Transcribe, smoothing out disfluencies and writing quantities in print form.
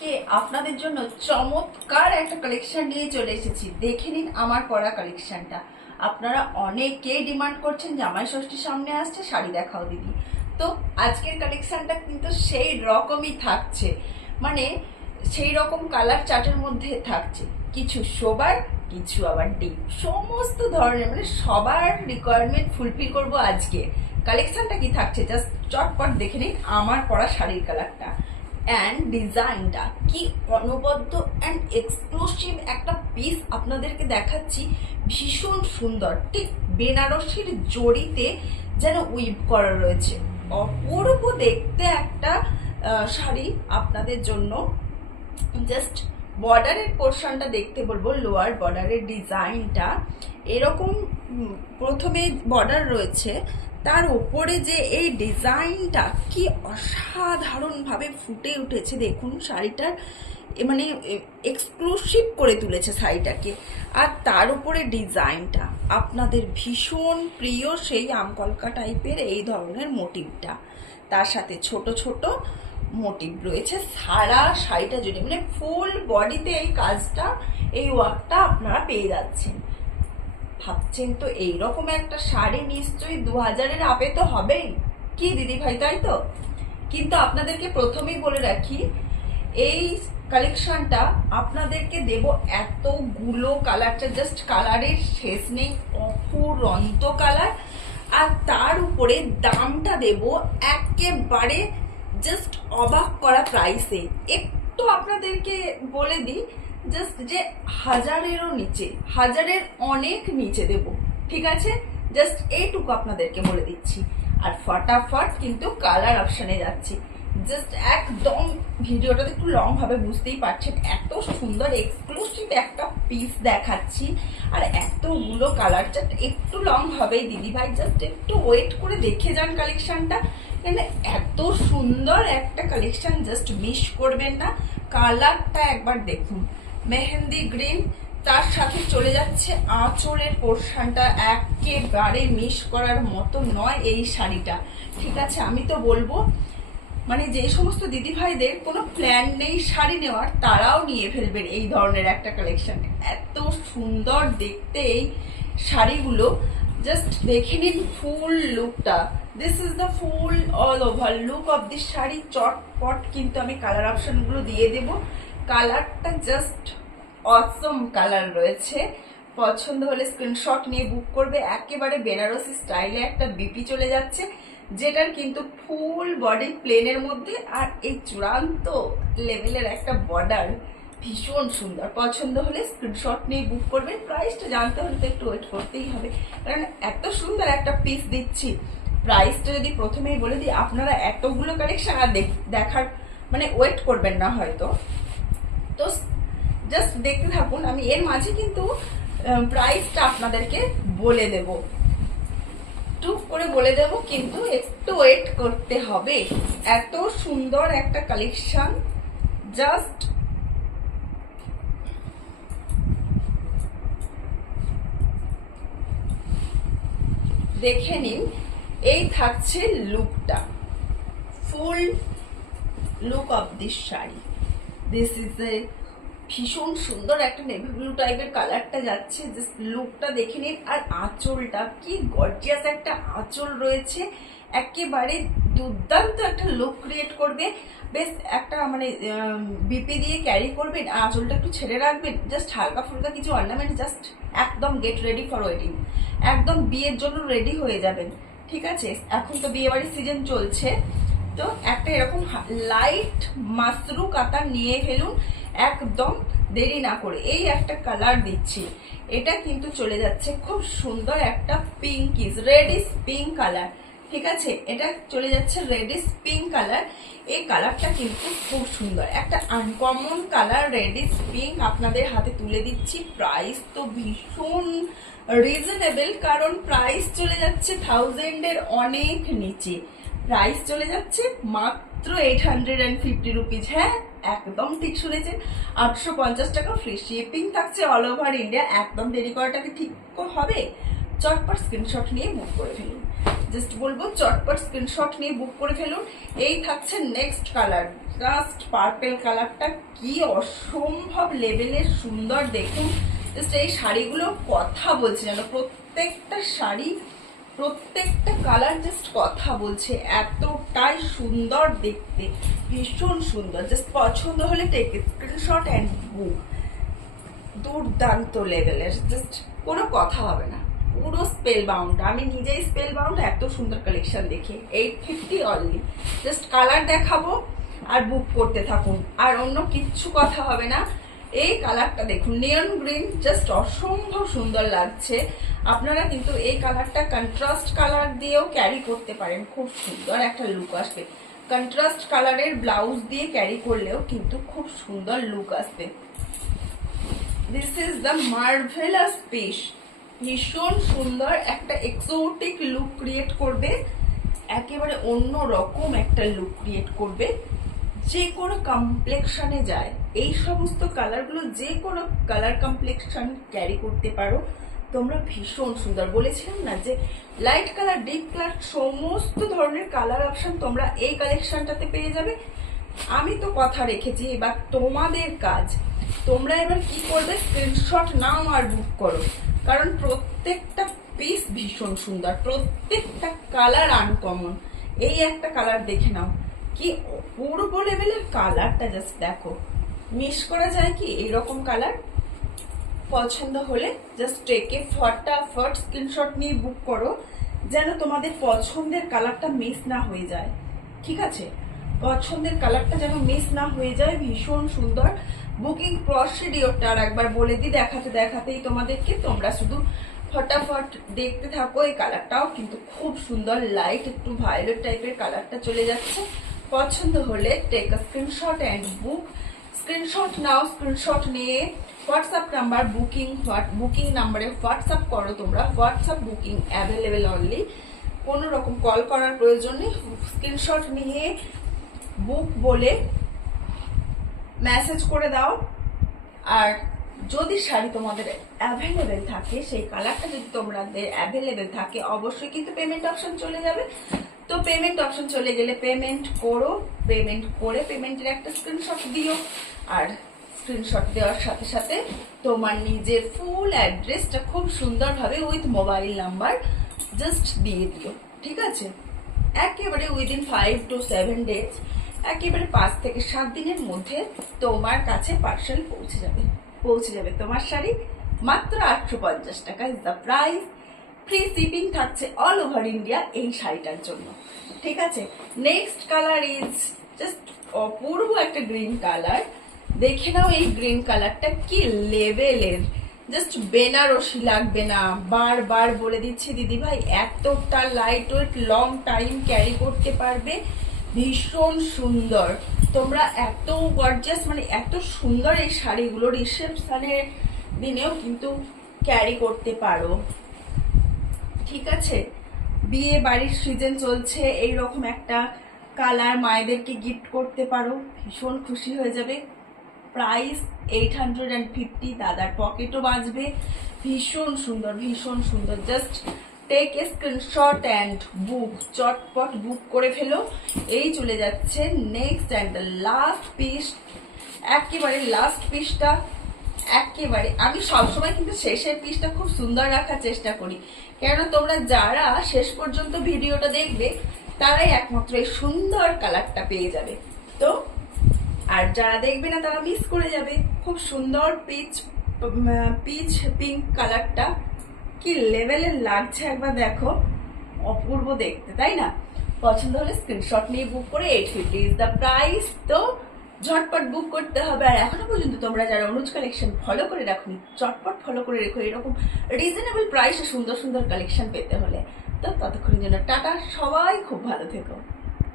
আজকে আপনাদের জন্য চমৎকার একটা কালেকশন নিয়ে চলে এসেছি। দেখে নিন আমার পরা কালেকশনটা। আপনারা অনেকেই ডিমান্ড করছেন জামাই ষষ্ঠীর সামনে আসছে, শাড়ি দেখাও দিদি। তো আজকের কালেকশনটা কিন্তু সেই রকমই থাকছে, মানে সেই রকম কালার চার্টের মধ্যে থাকছে, কিছু সোবার কিছু আবার ডিপ, সমস্ত ধরনের মানে সবার রিকোয়ারমেন্ট ফুলফিল করব আজকে। কালেকশনটা কি থাকছে জাস্ট চটপট দেখে নিন আমার পরা শাড়ির কালারটা অ্যান্ড ডিজাইনটা কি অনবদ্য অ্যান্ড এক্সক্লুসিভ একটা পিস আপনাদেরকে দেখাচ্ছি। ভীষণ সুন্দর, ঠিক বেনারসির জড়িতে যেন উইভ করা রয়েছে, অপূর্ব দেখতে একটা শাড়ি আপনাদের জন্য। জাস্ট বর্ডারের পোর্শনটা দেখতে বলবো, লোয়ার বর্ডারের ডিজাইনটা এরকম। প্রথমে বর্ডার রয়েছে, তার উপরে যে এই ডিজাইনটা কি অসাধারণভাবে ফুটে উঠেছে দেখুন শাড়িটার, মানে এক্সক্লুসিভ করে তুলেছে শাড়িটাকে। আর তার উপরে ডিজাইনটা আপনাদের ভীষণ প্রিয় সেই আমকলকা টাইপের এই ধরনের মোটিভটা, তার সাথে ছোট ছোট মোটিভ রয়েছে সারা শাড়িটা জুড়ে, মানে ফুল বডিতে এই কাজটা, এই ওয়ার্কটা আপনারা পেয়ে যাচ্ছেন। ভাবছেন তো এইরকম একটা শাড়ি নিশ্চয়ই 2000-এর আপে তো হবেই কি দিদি ভাই, তাই তো? কিন্তু আপনাদেরকে প্রথমেই বলে রাখি, এই কালেকশনটা আপনাদেরকে দেব এতগুলো কালারটা, জাস্ট কালারের শেষ নেই, অফুরন্ত কালার। আর তার উপরে দামটা দেব একেবারে জাস্ট অবাক করা প্রাইসে। একটু আপনাদেরকে বলে দিই, জাস্ট যে 1000-এরও নিচে, 1000-এর অনেক নিচে দেব, ঠিক আছে? জাস্ট এইটুকু আপনাদেরকে বলে দিচ্ছি। আর ফটাফট কিন্তু কালার অপশানে যাচ্ছি। জাস্ট একদম ভিডিওটাতে একটু লং ভাবে বুঝতেই পারছেন, এত সুন্দর এক্সক্লুসিভ একটা পিস দেখাচ্ছি আর এতগুলো কালার চার্ট একটু লং হবেই দিদি ভাই, জাস্ট একটু ওয়েট করে দেখে যান কালেকশনটা। মানে এত সুন্দর একটা কালেকশন, জাস্ট মিস করবেন না। কালারটা একবার দেখুন, মেহেন্দি গ্রিন, তার সাথে চলে যাচ্ছে আঁচলের পোর্শনটা, একেবারে মিস করার মতো নয় এই শাড়িটা, ঠিক আছে? আমি তো বলবো মানে যে সমস্ত দিদি ভাইদের কোনো প্ল্যান নেই শাড়ি নেওয়ার, তারাও নিয়ে ফেলবেন এই ধরনের একটা কালেকশন। এত সুন্দর দেখতে এই শাড়িগুলো, জাস্ট দেখে নিন ফুল লুকটা। This is the full all over look of this sari. চটপট কিন্তু আমি কালার অপশনগুলো দিয়ে দেব। কালারটা জাস্ট অসম কালার রয়েছে, পছন্দ হলে স্ক্রিনশট নিয়ে বুক করবে। একেবারে বেনারসি স্টাইলে একটা বিপি চলে যাচ্ছে, যেটার কিন্তু ফুল বডি প্লেনের মধ্যে, আর এই চূড়ান্ত লেভেলের একটা বর্ডার, ভীষণ সুন্দর। পছন্দ হলে স্ক্রিনশট নিয়ে বুক করবেন। প্রাইসটা জানতে হলে তো একটু ওয়েট করতেই হবে, কারণ এত সুন্দর একটা পিস দিচ্ছি। প্রাইসটা যদি প্রথমেই বলে দিই, আপনারা এতগুলো কালেকশন আর দেখার মানে ওয়েট করবেন না হয়তো, তো জাস্ট দেখতে থাকুন। আমি এর মাঝে কিন্তু প্রাইসটা আপনাদেরকে বলে দেব, টুক করে বলে দেব, কিন্তু একটু ওয়েট করতে হবে। এত সুন্দর একটা কালেকশন, জাস্ট দেখে নিন। এই থাকছে লুকটা, ফুল look of this sari. This is a ভীষণ সুন্দর একটা নেভি ব্লু টাইপের কালারটা যাচ্ছে, জাস্ট লুকটা দেখে নিন। আর আঁচলটা কি গর্জিয়াস একটা আঁচল রয়েছে, একেবারে দুর্দান্ত একটা লুক ক্রিয়েট করবে। বেশ একটা মানে বিপি দিয়ে ক্যারি করবেন, আঁচলটা একটু ছেড়ে রাখবেন, জাস্ট হালকা ফুলকা কিছু অর্নামেন্ট, জাস্ট একদম গেট রেডি ফর ওয়েডিং, একদম বিয়ের জন্য রেডি হয়ে যাবেন, ঠিক আছে? এখন তো বিয়ে বাড়ির সিজন চলছে, তো একটা এরকম লাইট মাসরু কাতার নিয়ে ফেলুন, একদম দেরি না করে। এই একটা কালার দিচ্ছি, এটা কিন্তু চলে যাচ্ছে খুব সুন্দর একটা পিঙ্কিস রেডিশ পিঙ্ক কালার, ঠিক আছে? এটা চলে যাচ্ছে রেডিশ পিঙ্ক কালার। এই কালারটা কিন্তু খুব সুন্দর, একটা আনকমন কালার রেডিশ পিঙ্ক আপনাদের হাতে তুলে দিচ্ছি। প্রাইস তো ভীষণ রিজনেবল, কারণ প্রাইস চলে যাচ্ছে 1000-এর অনেক নিচে, প্রাইস চলে যাচ্ছে মাত্র 850 রুপিজ। হ্যাঁ, একদম ঠিক শুনেছেন, 850 টাকা ফ্রি শিপিং থাকছে অল ওভার ইন্ডিয়া। একদম দেরি করাটাকে ঠিক হবে, চটপট স্ক্রিনশট নিয়ে বুক করে ফেলুন। জাস্ট বলবো চটপট স্ক্রিনশট নিয়ে বুক করে ফেলুন। এই থাকছে নেক্সট কালার, কন্ট্রাস্ট পার্পেল কালারটা কি অসম্ভব লেভেলের সুন্দর, দেখুন জাস্ট এই শাড়িগুলো কথা বলছে জানো, প্রত্যেকটা শাড়ি প্রত্যেকটা কালার জাস্ট কথা বলছে, এতটাই সুন্দর দেখতে, ভীষণ সুন্দর। জাস্ট পছন্দ হলে টেক স্ক্রিনশট অ্যান্ড বুক। দুর্দান্ত লেভেলের, জাস্ট কোনো কথা হবে না, পুরো স্পেল বাউন্ড। আমি নিজেই স্পেল বাউন্ড এত সুন্দর কালেকশন দেখে। 850 অনলি। জাস্ট কালার দেখাবো আর বুক করতে থাকুন, আর অন্য কিচ্ছু কথা হবে না। এই কালারটা দেখুন, নিয়ন গ্রিন, জাস্ট অসম্ভব সুন্দর লাগছে। আপনারা কিন্তু এই কালারটা কন্ট্রাস্ট কালার দিয়েও ক্যারি করতে পারেন, খুব সুন্দর একটা লুক আসবে। কন্ট্রাস্ট কালারের ব্লাউজ দিয়ে ক্যারি করলেও কিন্তু খুব সুন্দর লুক আসবে। This is the marvellous piece, ভীষণ সুন্দর একটা এক্সোটিক লুক ক্রিয়েট করবে, একেবারে অন্য রকম একটা লুক ক্রিয়েট করবে, যে কোনো কমপ্লেকশনে যায়। এই সমস্ত কালারগুলো যে কোনো কালার কমপ্লেকশন ক্যারি করতে পারো তোমরা, ভীষণ সুন্দর। বলেছিলাম না যে লাইট কালার, ডিপ কালার, সমস্ত ধরনের কালার অপশন তোমরা এই কালেকশনটাতে পেয়ে যাবে। আমি তো কথা রেখেছি, এবার তোমাদের কাজ। তোমরা এবার কি করবে, স্ক্রিনশট নাও আর বুক করো, কারণ প্রত্যেকটা পিস ভীষণ সুন্দর, প্রত্যেকটা কালার আনকমন। এই একটা কালার দেখে নাও, কি অপূর্ব লেভেলের কালারটা, জাস্ট দেখো, মিস করা যায় কি এইরকম কালার? পছন্দ হলে জাস্ট টেকে ফটাফট স্ক্রিনশট নিয়ে বুক করো, যেন তোমাদের পছন্দের কালারটা মিস না হয়ে যায়। ঠিক আছে, পছন্দের কালারটা যেন মিস না হয়ে যায়। ভীষণ সুন্দর। বুকিং প্রসিডিওরটা আর একবার বলে দিই, দেখাতে দেখাতেই তোমাদেরকে, তোমরা শুধু ফটাফট দেখতে থাকো। এই কালারটাও কিন্তু খুব সুন্দর, লাইট একটু ভায়োলেট টাইপের কালারটা চলে যাচ্ছে। পছন্দ হলে take a screenshot and book. Screenshot নাও, স্ক্রিনশট নিয়ে হোয়াটসঅ্যাপ নাম্বার বুকিং নাম্বারে হোয়াটসঅ্যাপ করো তোমরা। হোয়াটসঅ্যাপ বুকিং অ্যাভেলেবেল অনলি, কোনো রকম কল করার প্রয়োজন নেই। স্ক্রিনশট নিয়ে বুক বলে মেসেজ করে দাও। আর যদি শাড়ি তোমাদের অ্যাভেলেবেল থাকে, সেই কালারটা যদি তোমাদের অ্যাভেলেবেল থাকে, অবশ্যই কিন্তু পেমেন্ট অপশন চলে যাবে। তো পেমেন্ট অপশন চলে গেলে পেমেন্ট করো, পেমেন্ট করে পেমেন্টের একটা স্ক্রিনশট দিও, আর স্ক্রিনশট দেওয়ার সাথে সাথে তোমার নিজের ফুল অ্যাড্রেসটা খুব সুন্দরভাবে উইথ মোবাইল নাম্বার জাস্ট দিয়ে দিও। ঠিক আছে, একেবারে উইদিন 5 to 7 days, একেবারে 5 থেকে 7 দিনের মধ্যে তোমার কাছে পার্সেল পৌঁছে যাবে তোমার শাড়ি। মাত্র 850 টাকা is the price. Free shipping থাকছে অল ওভার ইন্ডিয়া এই শাড়িটার জন্য। ঠিক আছে, নেক্সট কালার ইজ জাস্ট অপূর্ব একটা গ্রিন কালার। দেখে নাও এই গ্রিন কালারটা কি লেভেলের, জাস্ট বেনারসি লাগবে না। বারবার বলে দিচ্ছি দিদি ভাই, এতটা light weight, long time carry করতে পারবে, ভীষণ সুন্দর। তোমরা এত গর্জিয়াস, মানে এত সুন্দর এই শাড়িগুলো রিসেপশনের দিনেও কিন্তু ক্যারি করতে পারো। ঠিক আছে, বিয়ে বাড়ির সিজন চলছে, এইরকম একটা কালার মায়েদেরকে গিফট করতে পারো, ভীষণ খুশি হয়ে যাবে। প্রাইস 850, দাদার পকেটও বাঁচবে। ভীষণ সুন্দর, ভীষণ সুন্দর। Just take a screenshot and book, চটপট বুক করে ফেলো। এই চলে যাচ্ছে next and the last piece. একেবারে লাস্ট পিসটা, একেবারে আমি সবসময় কিন্তু শেষের পিসটা খুব সুন্দর রাখার চেষ্টা করি, কেন তোমরা যারা শেষ পর্যন্ত ভিডিওটা দেখবে তারাই একমাত্র এই সুন্দর কালারটা পেয়ে যাবে। তো আর যারা দেখবে না তারা মিস করে যাবে। খুব সুন্দর পিচ পিঙ্ক কালারটা কি লেভেলের লাগছে একবার দেখো, অপূর্ব দেখতে, তাই না? পছন্দ হলে স্ক্রিনশট নিয়ে বুক করে 850 ইজ দ্য প্রাইস। তো ঝটপট বুক করতে হবে। আর এখনো পর্যন্ত তোমরা যারা অনুজ কালেকশন ফলো করে রাখো, চটপট ফলো করে রেখো এরকম রিজনেবল প্রাইসে সুন্দর সুন্দর কালেকশন পেতে হলে। তো ততক্ষণের জন্য টাটা, সবাই খুব ভালো থেকো।